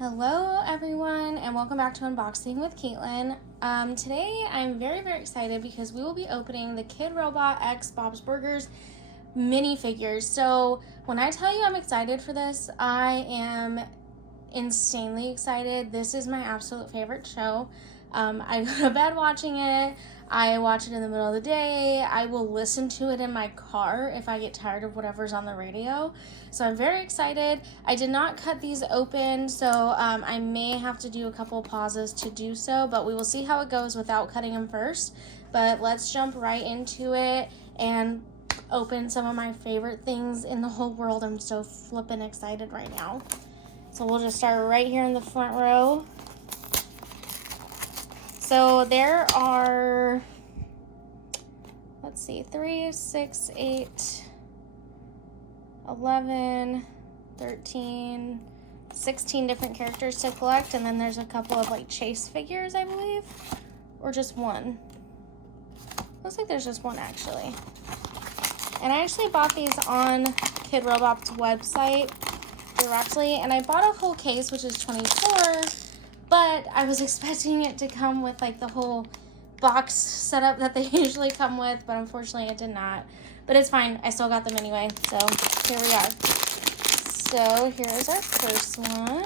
Hello everyone and welcome back to Unboxing with Caitlin. Today I'm very excited because we will be opening the Kidrobot X Bob's Burgers minifigures. So when I tell you I'm excited for this, I am insanely excited. This is my absolute favorite show. I go to bed watching it. I watch it in the middle of the day. I will listen to it in my car if I get tired of whatever's on the radio. So I'm very excited. I did not cut these open, so I may have to do a couple pauses to do so, but we will see how it goes without cutting them first. But let's jump right into it and open some of my favorite things in the whole world. I'm so flippin' excited right now. So we'll just start right here in the front row. So there are, let's see, 3, 6, 8, 11, 13, 16 different characters to collect. And then there's a couple of like chase figures, I believe, or just one. Looks like there's just one actually. And I actually bought these on Kidrobot's website directly, and I bought a whole case, which is $24, but I was expecting it to come with like the whole box setup that they usually come with, but unfortunately it did not. But it's fine, I still got them anyway, so here we are. So here's our first one.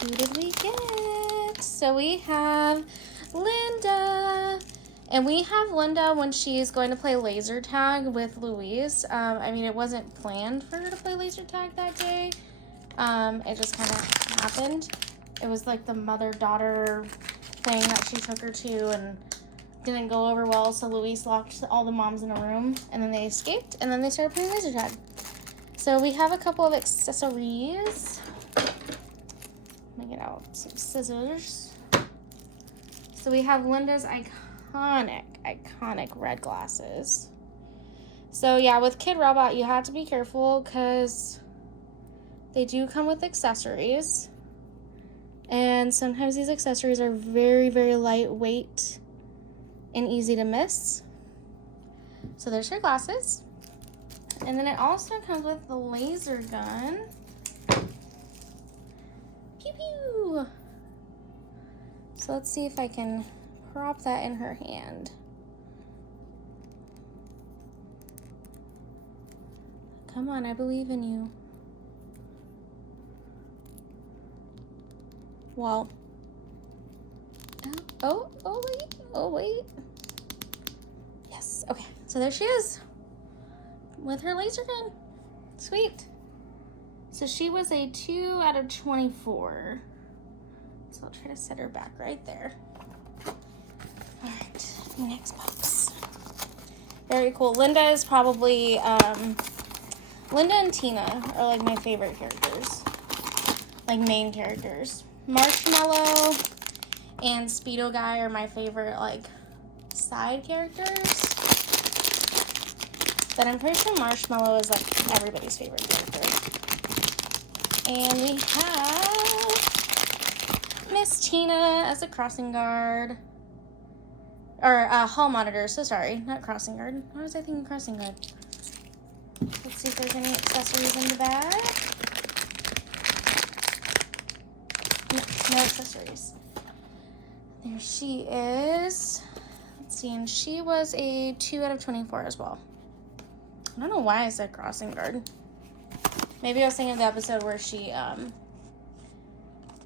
Who did we get? So we have Linda. And we have Linda when she's going to play laser tag with Louise. I mean, it wasn't planned for her to play laser tag that day. It just kind of happened. It was like the mother-daughter thing that she took her to and didn't go over well, so Louise locked all the moms in a room, and then they escaped, and then they started playing laser tag. So we have a couple of accessories. Let me get out some scissors. So we have Linda's iconic red glasses. So yeah, with Kidrobot you have to be careful because they do come with accessories, and sometimes these accessories are very lightweight and easy to miss. So there's her glasses, and then it also comes with the laser gun. Pew pew. So let's see if I can prop that in her hand. Come on, I believe in you. Well. Oh wait. Yes, okay. So there she is with her laser gun. Sweet. So she was a 2 out of 24. So I'll try to set her back right there. All right, next box. Very cool. Linda is probably, Linda and Tina are like my favorite characters, like main characters. Marshmallow and Speedo Guy are my favorite like side characters. But I'm pretty sure Marshmallow is like everybody's favorite character. And we have Miss Tina as a crossing guard. Or hall monitor, so sorry, not crossing guard. Why was I thinking crossing guard? Let's see if there's any accessories in the bag. No accessories. There she is. Let's see, and she was a 2 out of 24 as well. I don't know why I said crossing guard. Maybe I was thinking of the episode where she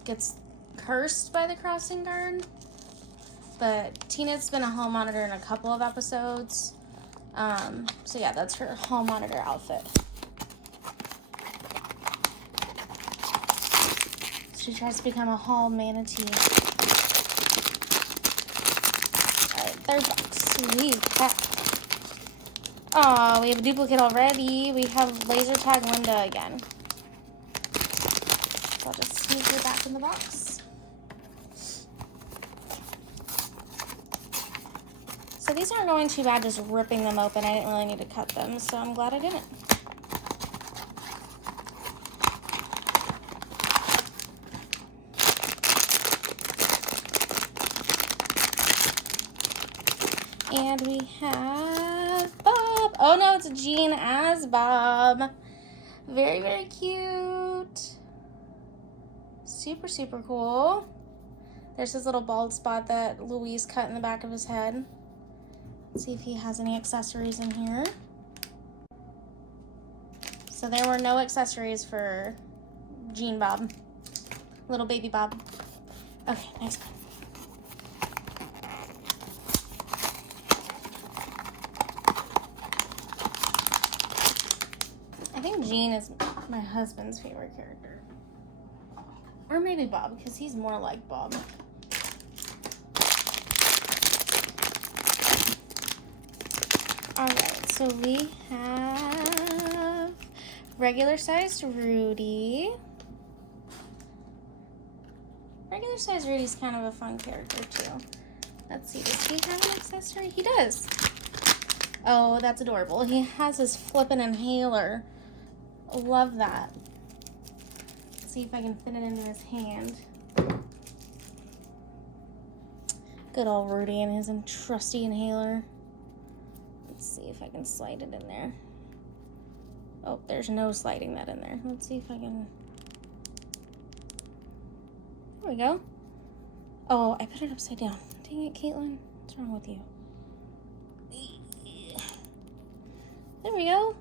gets cursed by the crossing guard. But Tina's been a hall monitor in a couple of episodes. So yeah, that's her hall monitor outfit. She tries to become a hall manatee. Alright, third box. Oh, we have a duplicate already. We have laser tag Linda again. So I'll just sneak her back in the box. So these aren't going too bad just ripping them open. I didn't really need to cut them, so I'm glad I didn't. And we have Bob. Oh no, it's Jean as Bob. Very cute. super, super cool. There's his little bald spot that Louise cut in the back of his head. Let's see if he has any accessories in here. So there were no accessories for Gene Bob. Little baby Bob. Okay, next one. I think Gene is my husband's favorite character. Or maybe Bob, because he's more like Bob. Alright, so we have regular sized Rudy. Regular sized Rudy's kind of a fun character too. Let's see, does he have an accessory? He does. Oh, that's adorable. He has his flippin' inhaler. Love that. Let's see if I can fit it into his hand. Good old Rudy and his trusty inhaler. Let's see if I can slide it in there. Oh, there's no sliding that in there. Let's see if I can... There we go. Oh, I put it upside down. Dang it, Caitlin. What's wrong with you? There we go.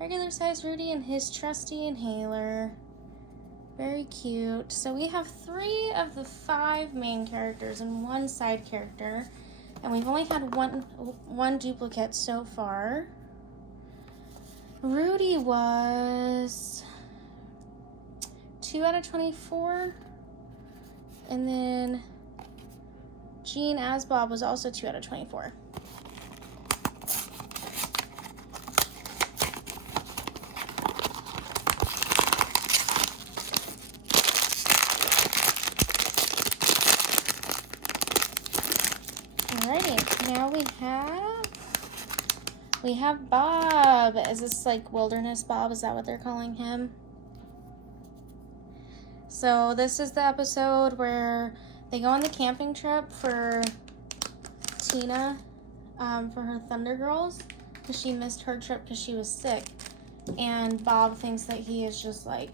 Regular size Rudy and his trusty inhaler. Very cute. So we have 3 of the 5 main characters and 1 side character. And we've only had one duplicate so far. Rudy was 2 out of 24. And then Gene as Bob was also 2 out of 24. Alrighty, now we have Bob. Is this like Wilderness Bob? Is that what they're calling him? So this is the episode where they go on the camping trip for Tina, for her Thunder Girls, because she missed her trip because she was sick. And Bob thinks that he is just like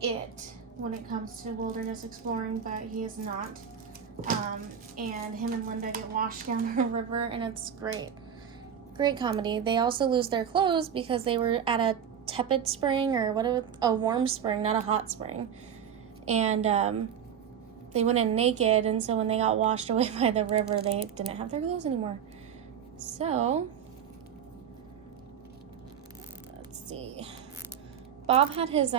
it when it comes to wilderness exploring, but he is not. And him and Linda get washed down a river, and it's great. Great comedy. They also lose their clothes because they were at a tepid spring, or a warm spring, not a hot spring. And they went in naked, and so when they got washed away by the river, they didn't have their clothes anymore. So, let's see. Bob had his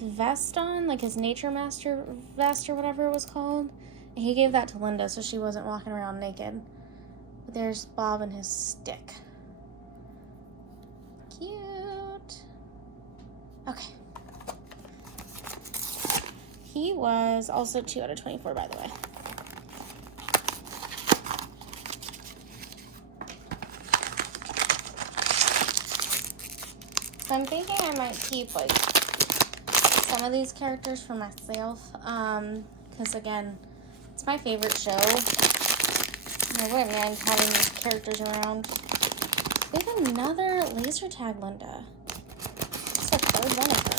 vest on, like his Nature Master vest or whatever it was called. And he gave that to Linda so she wasn't walking around naked. But there's Bob and his stick. Cute. Okay. He was also 2 out of 24, by the way. So I'm thinking I might keep like some of these characters for myself, because again, it's my favorite show. I wouldn't mind having these characters around. We have another laser tag Linda. It's the 3rd one of her.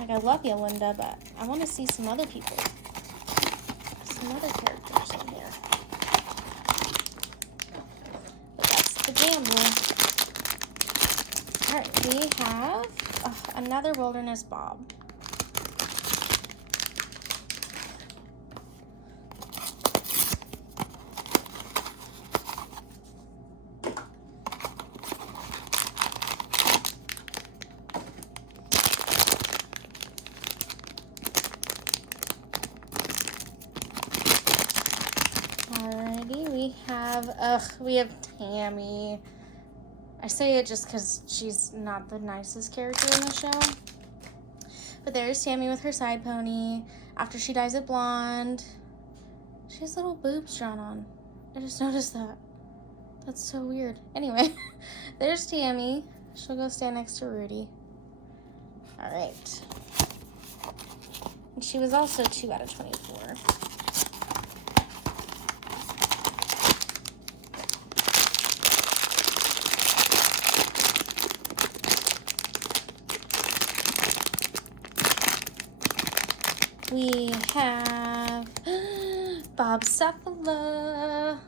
Like, I love you, Linda, but I want to see some other people. Some other characters in here. But that's the gamble. Alright, we have another Wilderness Bob. Alrighty, we have Tammy. I say it just because she's not the nicest character in the show. But there's Tammy with her side pony. After she dyes it blonde, she has little boobs drawn on. I just noticed that. That's so weird. Anyway, there's Tammy. She'll go stand next to Rudy. Alright. And she was also 2 out of 24. We have Bob Cephala.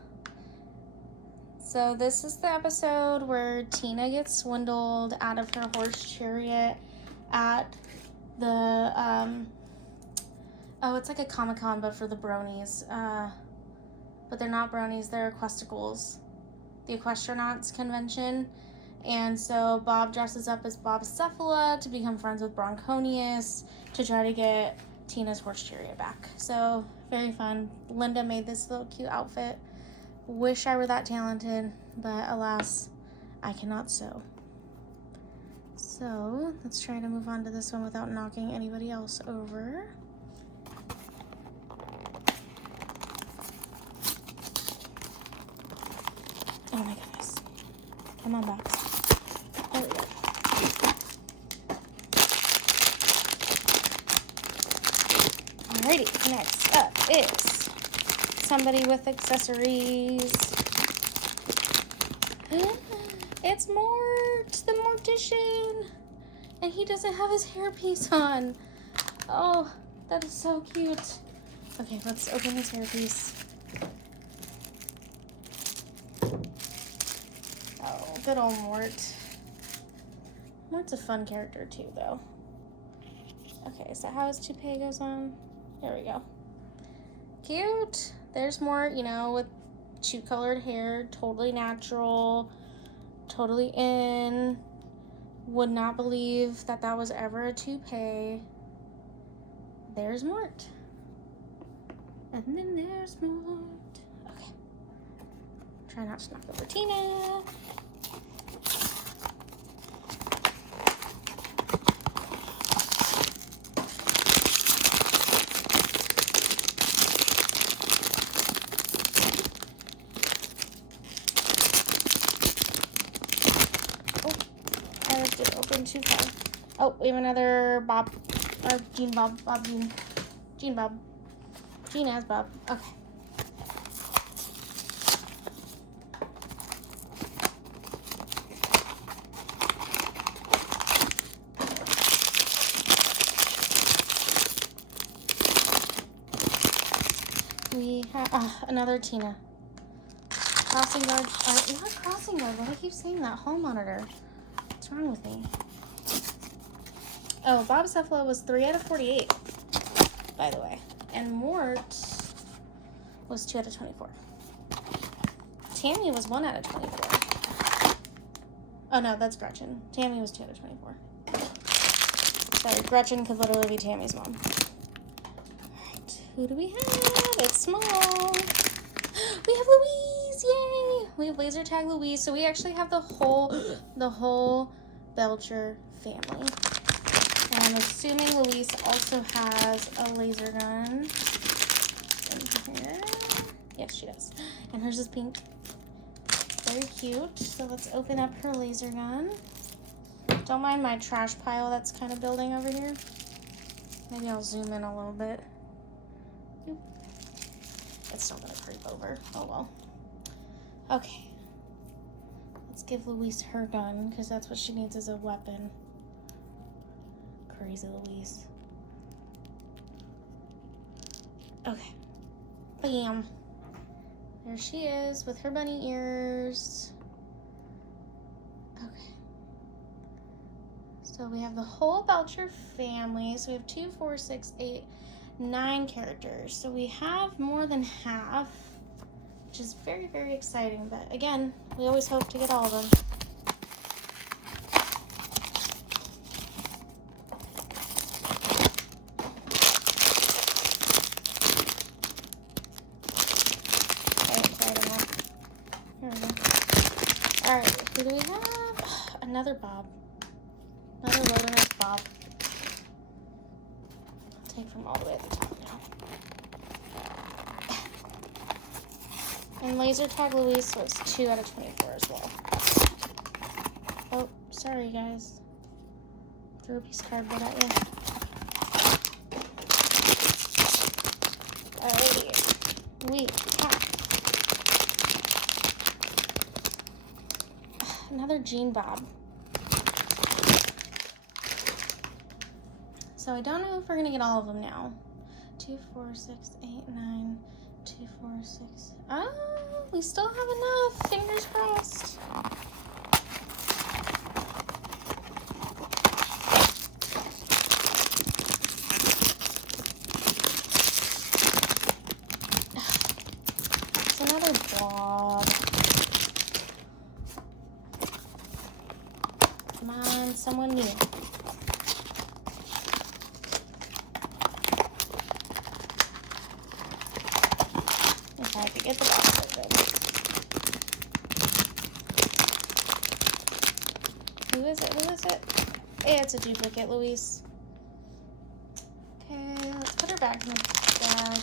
So this is the episode where Tina gets swindled out of her horse chariot at the, it's like a Comic-Con, but for the bronies. But they're not bronies, they're Equesticles. The Equestronauts convention. And so Bob dresses up as Bob Cephala to become friends with Bronconius to try to get Tina's horse chariot back. So very fun. Linda made this little cute outfit. Wish I were that talented, but alas, I cannot sew. So let's try to move on to this one without knocking anybody else over. Oh my goodness. Come on, box. There we go. Alrighty, next up is somebody with accessories. It's Mort, the Mortician. And he doesn't have his hairpiece on. Oh, that is so cute. Okay, let's open his hairpiece. Oh, good old Mort. Mort's a fun character too, though. Okay, is that how his toupee goes on? There we go. Cute. There's Mort, you know, with two-colored hair, totally natural, totally in. Would not believe that that was ever a toupee. There's Mort. And then there's Mort. Okay. Try not to knock over Tina. Too far. Oh, we have another Bob, or Gene Bob, Gene Bob. Gene as Bob. Okay. We have another Tina. Crossing guard. Not crossing guard. Why do I keep saying that? Hall monitor. What's wrong with me? Oh, Bob Cephala was 3 out of 48, by the way. And Mort was 2 out of 24. Tammy was 1 out of 24. Oh, no, that's Gretchen. Tammy was 2 out of 24. Sorry, Gretchen could literally be Tammy's mom. Alright, who do we have? It's small. We have Louise! Yay! We have laser tag Louise. So we actually have the whole Belcher family. And I'm assuming Louise also has a laser gun in here. Yes, she does. And hers is pink. Very cute. So let's open up her laser gun. Don't mind my trash pile that's kind of building over here. Maybe I'll zoom in a little bit. It's still gonna creep over. Oh well. Okay. Let's give Louise her gun, because that's what she needs as a weapon. Crazy Louise. Okay. Bam. There she is with her bunny ears. Okay. So we have the whole Belcher family. So we have 2, 4, 6, 8, 9 characters. So we have more than half, which is very, very exciting. But again, we always hope to get all of them. Alright, who do we have? Another Bob. Another Wilderness Bob. I'll take from all the way at the top now. And laser tag Louise was 2 out of 24 as well. Oh, sorry guys. Threw a piece of cardboard at you. Alrighty. We have another Gene Bob. So I don't know if we're gonna get all of them now. 2, 4, 6, 8, 9, 2, 4, 6. Oh, we still have enough. Fingers crossed. It's another blob. Come on, someone new. Okay, I could get the box open. Who is it? Who is it? It's a duplicate, Luis. Okay, let's put her back in the bag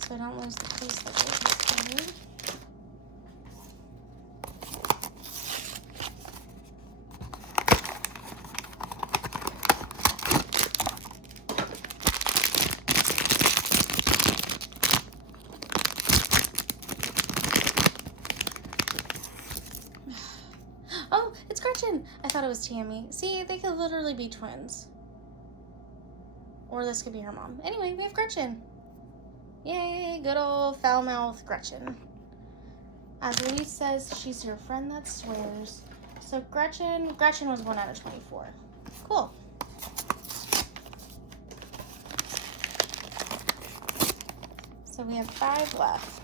so I don't lose the piece that goes inside. Oh, it's Gretchen! I thought it was Tammy. See, they could literally be twins. Or this could be her mom. Anyway, we have Gretchen. Yay, good old foul-mouthed Gretchen. As Louise says, she's your friend that swears. So Gretchen was 1 out of 24. Cool. So we have 5 left.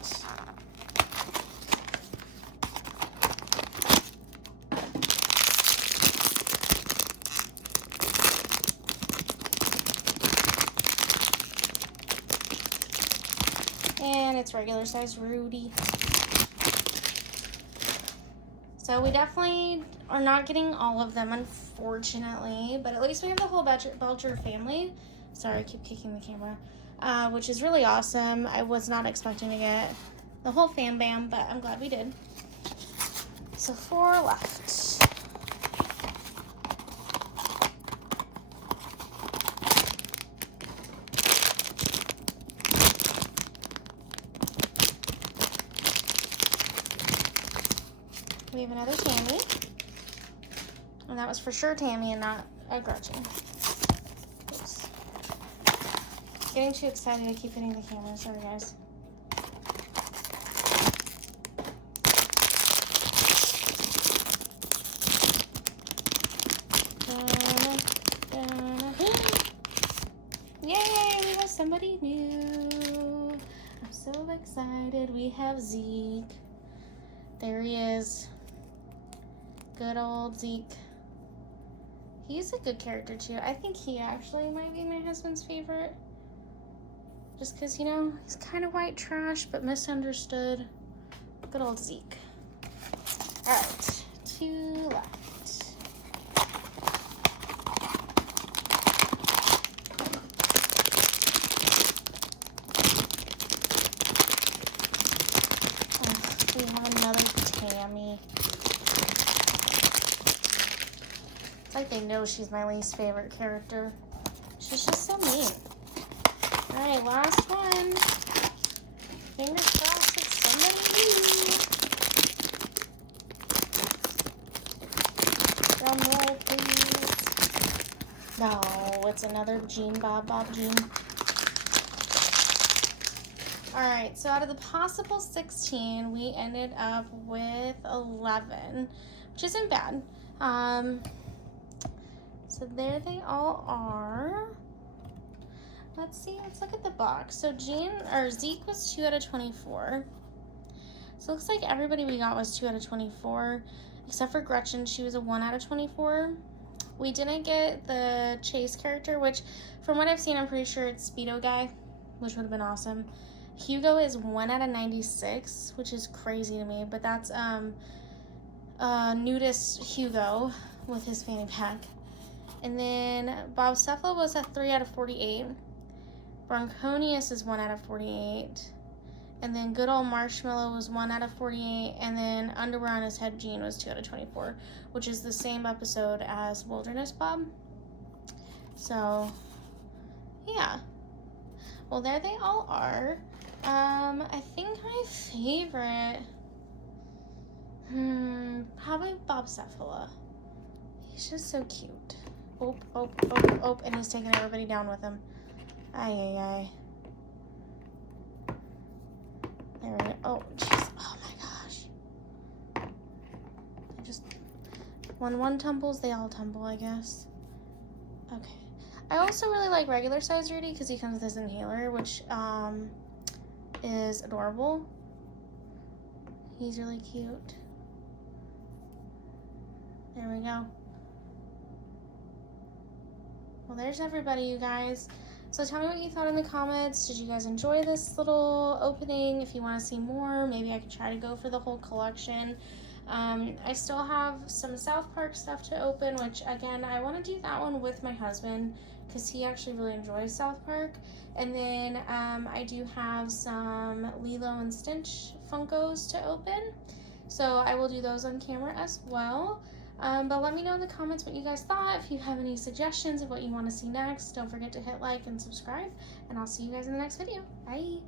And it's regular size Rudy. So we definitely are not getting all of them, unfortunately, but at least we have the whole Belcher family. Sorry, I keep kicking the camera, which is really awesome. I was not expecting to get the whole fam bam, but I'm glad we did. So 4 left. We have another Tammy, and that was for sure Tammy and not a Gretchen. Oops. Getting too excited, I keep hitting the camera. Sorry, guys. Yay, we have somebody new. I'm so excited. We have Zeke. There he is. Good old Zeke. He's a good character too. I think he actually might be my husband's favorite. Just because, you know, he's kind of white trash, but misunderstood. Good old Zeke. Alright, 2 left. Oh, we have another Tammy. Like they know she's my least favorite character. She's just so mean. Alright, last one. Fingers crossed it's somebody new. Drum roll, please. No, it's another Jean Bob Jean. Alright, so out of the possible 16, we ended up with 11, which isn't bad. So there they all are. Let's see, let's look at the box. So Zeke was 2 out of 24. So it looks like everybody we got was 2 out of 24, except for Gretchen. She was a 1 out of 24. We didn't get the Chase character, which from what I've seen, I'm pretty sure it's Speedo Guy, which would have been awesome. Hugo is 1 out of 96, which is crazy to me, but that's Nudist Hugo with his fanny pack. And then Bob Cephalo was a 3 out of 48. Bronconius is 1 out of 48. And then good old Marshmallow was 1 out of 48. And then Underwear on His Head Gene was 2 out of 24, which is the same episode as Wilderness Bob. So, yeah. Well, there they all are. I think my favorite, probably Bob Cephalo. He's just so cute. Oh, and he's taking everybody down with him. Ay. There we go. Oh, jeez. Oh my gosh. When one tumbles, they all tumble, I guess. Okay. I also really like regular size Rudy because he comes with this inhaler, which is adorable. He's really cute. There we go. Well, there's everybody, you guys. So tell me what you thought in the comments. Did you guys enjoy this little opening? If you want to see more, maybe I could try to go for the whole collection. I still have some South Park stuff to open, which again, I want to do that one with my husband because he actually really enjoys South Park. And then I do have some Lilo and Stitch Funkos to open. So I will do those on camera as well. But let me know in the comments what you guys thought. If you have any suggestions of what you want to see next, don't forget to hit like and subscribe. And I'll see you guys in the next video. Bye!